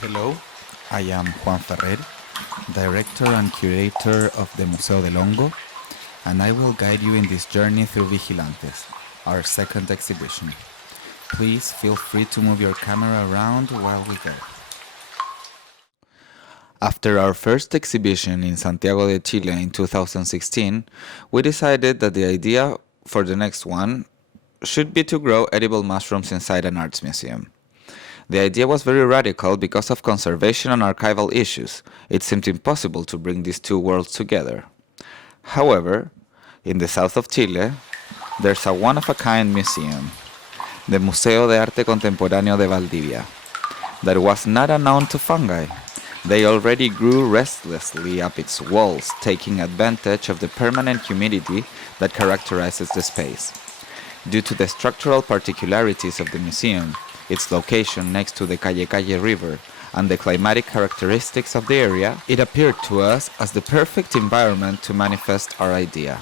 Hello, I am Juan Ferrer, Director and Curator of the Museo del Hongo, and I will guide you in this journey through Vigilantes, our second exhibition. Please feel free to move your camera around while we go. After our first exhibition in Santiago de Chile in 2016, we decided that the idea for the next one should be to grow edible mushrooms inside an arts museum. The idea was very radical because of conservation and archival issues. It seemed impossible to bring these two worlds together. However, in the south of Chile, there's a one-of-a-kind museum, the Museo de Arte Contemporáneo de Valdivia, that was not unknown to fungi. They already grew restlessly up its walls, taking advantage of the permanent humidity that characterizes the space. Due to the structural particularities of the museum, its location next to the Calle River, and the climatic characteristics of the area, it appeared to us as the perfect environment to manifest our idea.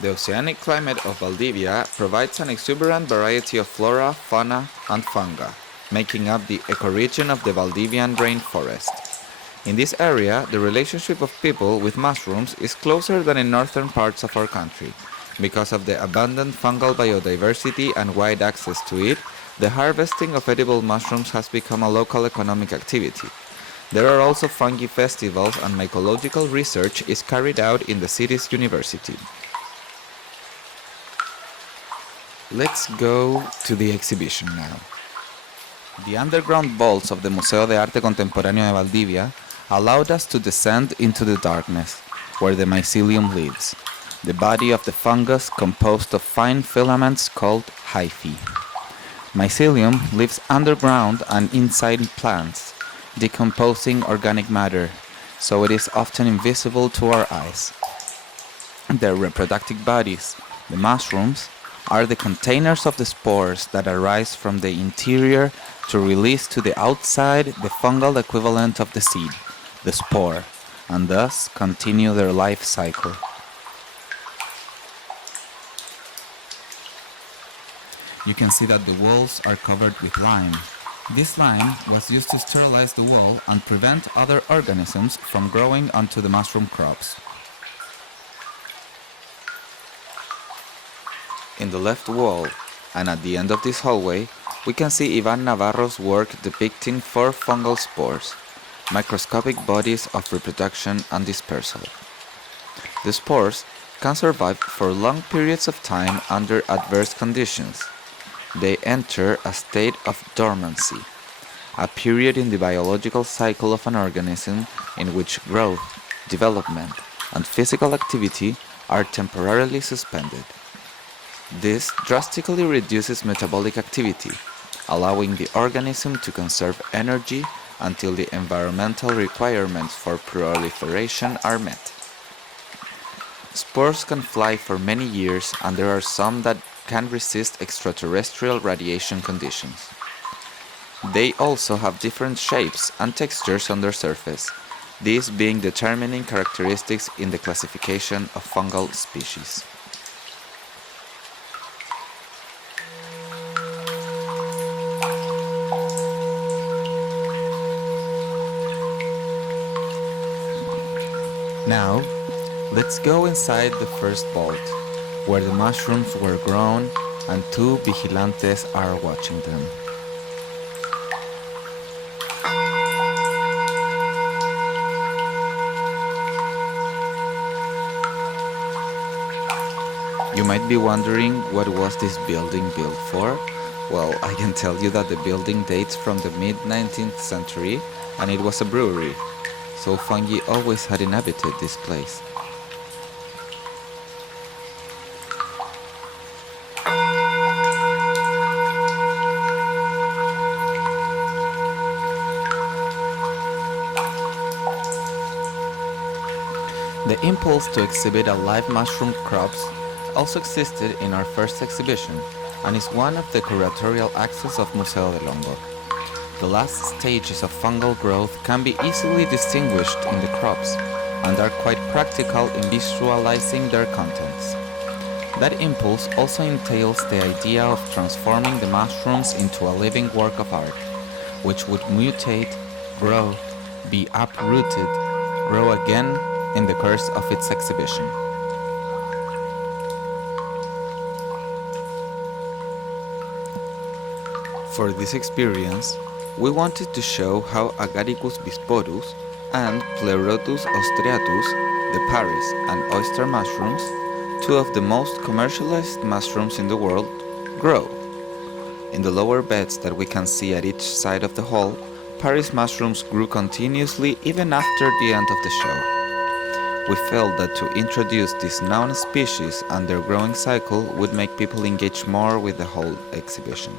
The oceanic climate of Valdivia provides an exuberant variety of flora, fauna, and fungi, making up the ecoregion of the Valdivian rainforest. In this area, the relationship of people with mushrooms is closer than in northern parts of our country. Because of the abundant fungal biodiversity and wide access to it, the harvesting of edible mushrooms has become a local economic activity. There are also fungi festivals, and mycological research is carried out in the city's university. Let's go to the exhibition now. The underground vaults of the Museo de Arte Contemporáneo de Valdivia allowed us to descend into the darkness, where the mycelium lives, the body of the fungus composed of fine filaments called hyphae. Mycelium lives underground and inside plants, decomposing organic matter, so it is often invisible to our eyes. Their reproductive bodies, the mushrooms, are the containers of the spores that arise from the interior to release to the outside the fungal equivalent of the seed, the spore, and thus continue their life cycle. You can see that the walls are covered with lime. This lime was used to sterilize the wall and prevent other organisms from growing onto the mushroom crops. In the left wall, and at the end of this hallway, we can see Ivan Navarro's work depicting 4 fungal spores, microscopic bodies of reproduction and dispersal. The spores can survive for long periods of time under adverse conditions. They enter a state of dormancy, a period in the biological cycle of an organism in which growth, development, and physical activity are temporarily suspended. This drastically reduces metabolic activity, allowing the organism to conserve energy until the environmental requirements for proliferation are met. Spores can fly for many years, and there are some that can resist extraterrestrial radiation conditions. They also have different shapes and textures on their surface, these being determining characteristics in the classification of fungal species. Now, let's go inside the first vault, where the mushrooms were grown and 2 vigilantes are watching them. You might be wondering, what was this building built for? Well, I can tell you that the building dates from the mid-19th century, and it was a brewery, so fungi always had inhabited this place. The impulse to exhibit a live mushroom crops also existed in our first exhibition, and is one of the curatorial axes of Museo del Hongo. The last stages of fungal growth can be easily distinguished in the crops, and are quite practical in visualizing their contents. That impulse also entails the idea of transforming the mushrooms into a living work of art, which would mutate, grow, be uprooted, grow again in the course of its exhibition. For this experience, we wanted to show how Agaricus bisporus and Pleurotus austriatus, the Paris and oyster mushrooms, two of the most commercialized mushrooms in the world, grow. In the lower beds that we can see at each side of the hall, Paris mushrooms grew continuously even after the end of the show. We felt that to introduce this known species and their growing cycle would make people engage more with the whole exhibition.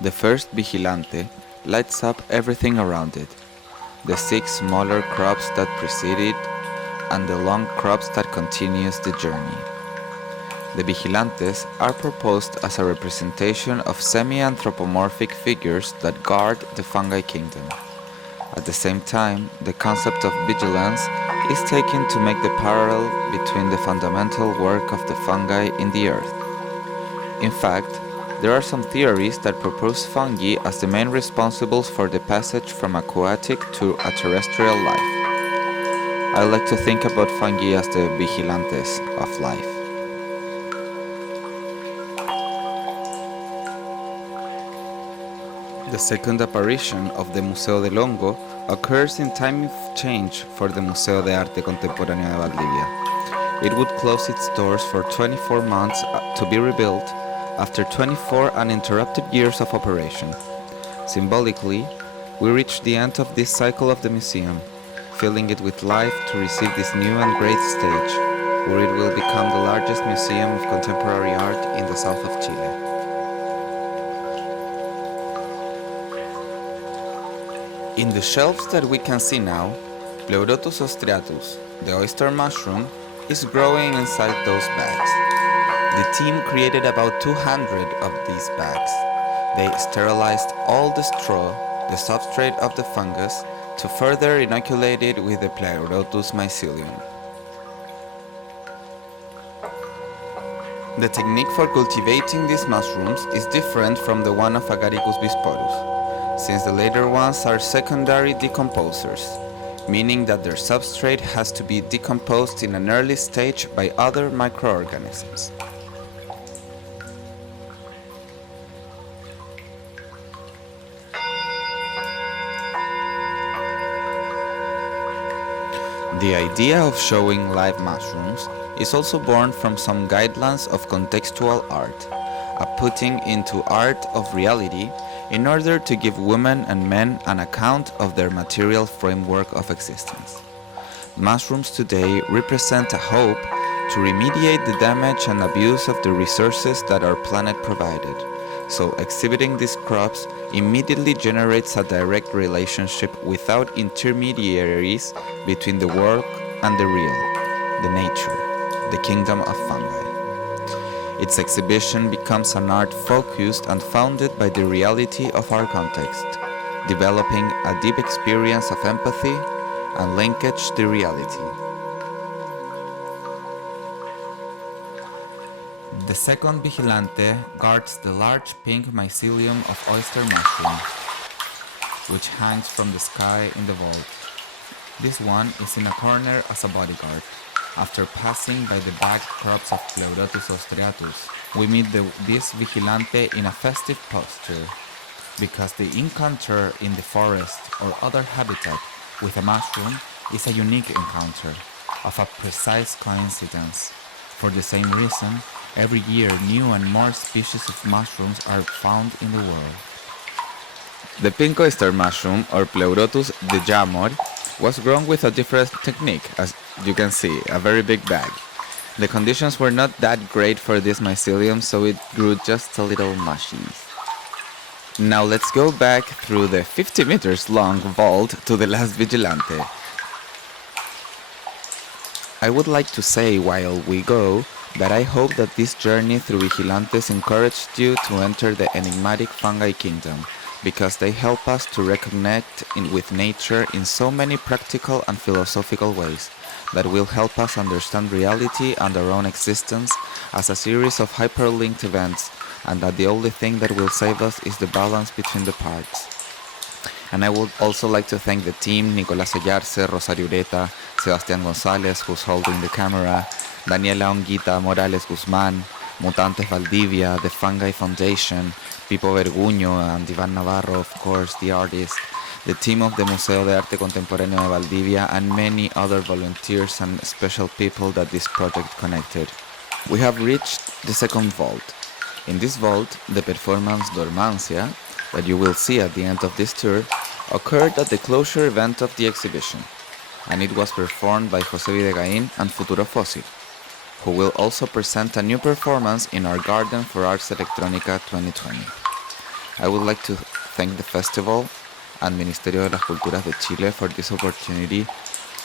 The first vigilante lights up everything around it, the 6 smaller crops that precede it, and the long crops that continues the journey. The vigilantes are proposed as a representation of semi-anthropomorphic figures that guard the fungi kingdom. At the same time, the concept of vigilance is taken to make the parallel between the fundamental work of the fungi in the earth. In fact, there are some theories that propose fungi as the main responsibles for the passage from aquatic to a terrestrial life. I like to think about fungi as the vigilantes of life. The second apparition of the Museo del Hongo occurs in time of change for the Museo de Arte Contemporáneo de Valdivia. It would close its doors for 24 months to be rebuilt after 24 uninterrupted years of operation. Symbolically, we reach the end of this cycle of the museum, filling it with life to receive this new and great stage, where it will become the largest museum of contemporary art in the south of Chile. In the shelves that we can see now, Pleurotus austriatus, the oyster mushroom, is growing inside those bags. The team created about 200 of these bags. They sterilized all the straw, the substrate of the fungus, to further inoculate it with the Pleurotus mycelium. The technique for cultivating these mushrooms is different from the one of Agaricus bisporus, since the later ones are secondary decomposers, meaning that their substrate has to be decomposed in an early stage by other microorganisms. The idea of showing live mushrooms is also born from some guidelines of contextual art, a putting into art of reality in order to give women and men an account of their material framework of existence. Mushrooms today represent a hope to remediate the damage and abuse of the resources that our planet provided, so exhibiting these crops immediately generates a direct relationship without intermediaries between the work and the real, the nature, the kingdom of fungi. Its exhibition becomes an art focused and founded by the reality of our context, developing a deep experience of empathy and linkage to reality. The second vigilante guards the large pink mycelium of oyster mushroom, which hangs from the sky in the vault. This one is in a corner as a bodyguard. After passing by the bagged crops of Pleurotus austriatus, we meet this vigilante in a festive posture, because the encounter in the forest or other habitat with a mushroom is a unique encounter, of a precise coincidence. For the same reason, every year new and more species of mushrooms are found in the world. The pink oyster mushroom, or Pleurotus de Jamor, was grown with a different technique, as you can see, a very big bag. The conditions were not that great for this mycelium, so it grew just a little mushy. Now let's go back through the 50 meters long vault to the last vigilante. I would like to say while we go that I hope that this journey through vigilantes encouraged you to enter the enigmatic fungi kingdom, because they help us to reconnect with nature in so many practical and philosophical ways, that will help us understand reality and our own existence as a series of hyperlinked events, and that the only thing that will save us is the balance between the parts. And I would also like to thank the team, Nicolás Ayarce, Rosario Ureta, Sebastián González, who's holding the camera, Daniela Onguita Morales Guzmán, Mutantes Valdivia, the Fungi Foundation, Pipo Verguño, and Ivan Navarro, of course, the artist, the team of the Museo de Arte Contemporáneo de Valdivia, and many other volunteers and special people that this project connected. We have reached the second vault. In this vault, the performance Dormancia, that you will see at the end of this tour, occurred at the closure event of the exhibition, and it was performed by José Videgaín and Futuro Fósil, who will also present a new performance in our Garden for Arts Electrónica 2020. I would like to thank the festival and Ministerio de las Culturas de Chile for this opportunity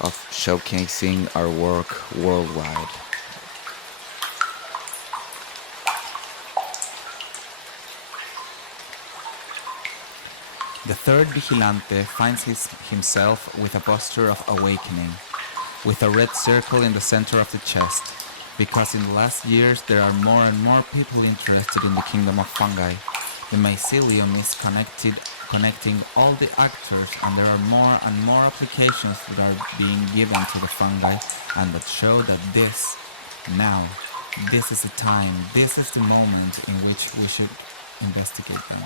of showcasing our work worldwide. The third vigilante finds himself with a posture of awakening, with a red circle in the center of the chest, because in the last years there are more and more people interested in the kingdom of fungi. The mycelium is connecting all the actors, and there are more and more applications that are being given to the fungi, and that show that this is the time, this is the moment in which we should investigate them.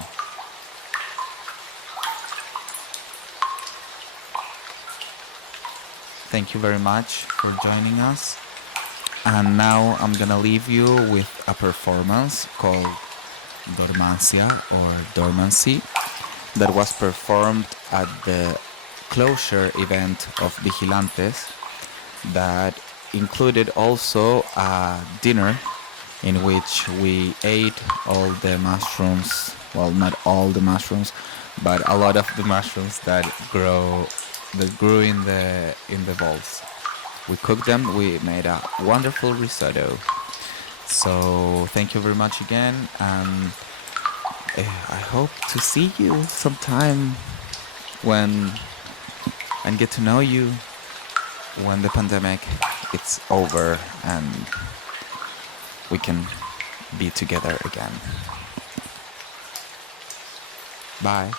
Thank you very much for joining us. And now I'm gonna leave you with a performance called Dormancia or Dormancy that was performed at the closure event of Vigilantes, that included also a dinner in which we ate all the mushrooms, well, not all the mushrooms, but a lot of the mushrooms that grew in the vaults. We cooked them, we made a wonderful risotto. So thank you very much again, and I hope to see you sometime and get to know you when the pandemic is over and we can be together again. Bye.